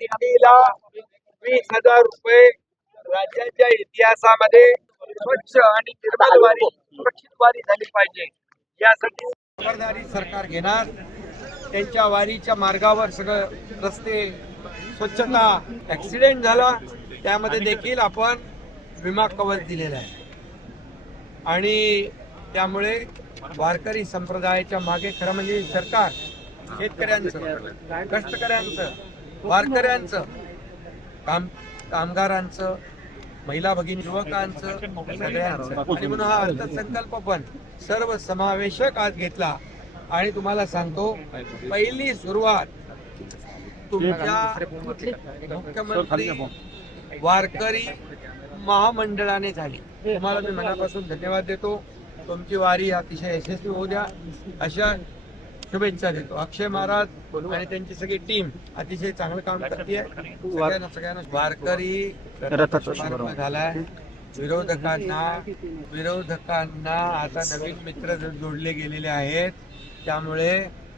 दिंडीला वीस हजार रुपये राज्याच्या इतिहासामध्ये स्वच्छ आणि निर्मल वारी सुरक्षित वारी झाली पाहिजे. यासाठी खबरदारी सरकार घेणार. त्यांच्या वारीच्या मार्गावर सगळं रस्ते स्वच्छता ऍक्सिडेंट झाला. त्यामध्ये देखील आपण विमा कवच दिलेला आहे. आणि त्यामुळे वारकरी संप्रदायाच्या मागे खरं म्हणजे सरकार शेतकऱ्यांचं कष्टकऱ्यांचं वारकऱ्यांचं काम कामगारांचं महिला भगिनी युवकांचं सगळ्यांचं. आणि म्हणून हा अर्थसंकल्प पण सर्व समावेशक आज घेतला. आणि तुम्हाला सांगतो पहिली सुरुवात तुमच्या मुख्यमंत्री वारकरी महामंडळाने झाली. तुम्हाला मी मनापासून धन्यवाद देतो. तुमची वारी अतिशय यशस्वी होऊ द्या. अशा शुभेच्छा देतो. अक्षय महाराज आणि त्यांची सगळी टीम अतिशय चांगलं काम करते सगळ्यांना सगळ्यांना वारकरी झालाय. विरोधकांना विरोधकांना आता नवीन मित्र जोडले गेलेले आहेत त्यामुळे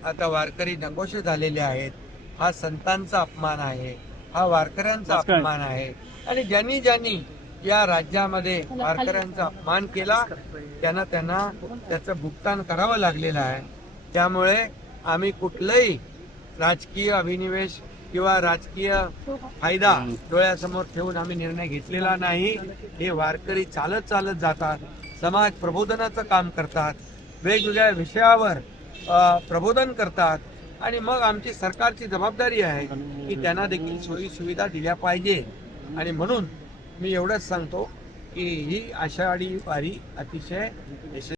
आता वारकरी नकोशे झालेले आहेत. हा संतांचा अपमान आहे. हा वारकऱ्यांचा? अपमान आहे. आणि ज्यांनी ज्यांनी या राज्यामध्ये वारकऱ्यांचा अपमान केला त्यांना त्यांना त्याचं भुगतान करावं लागलेलं आहे. त्यामुळे आम्ही कुठलंही राजकीय अभिनिवेश किंवा राजकीय फायदा डोळ्यासमोर ठेवून आम्ही निर्णय घेतलेला नाही. हे वारकरी चालत चालत जातात समाज प्रबोधनाचं काम करतात वेगवेगळ्या विषयावर प्रबोधन करतात आणि मग आमची सरकारची जबाबदारी आहे की त्यांना देखील सोयी सुविधा दिल्या पाहिजे. आणि म्हणून मी एवढंच सांगतो की ही आषाढी वारी अतिशय यशस्वी